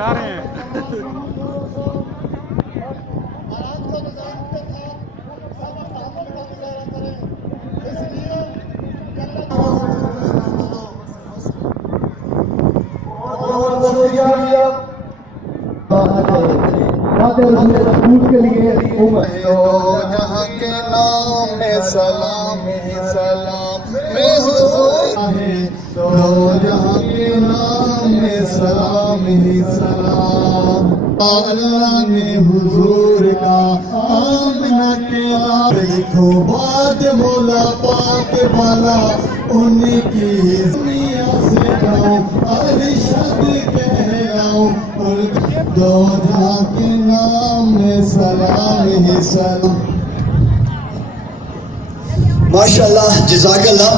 उठा रहे हैं। के लिए जहाँ के नाम में सलाम ही सलाम में हुजूर है, तो जहाँ के नाम में सलाम ही सलाम। अल्लाह ने हुजूर का आमना के नाम लिखो, बात बोला पाक वाला उनकी दुनिया से गाओ, अरशद कहलाओ, दो जहाँ के नाम में सलाम ही सलाम। माशाअल्लाह, जज़ाकल्लाह।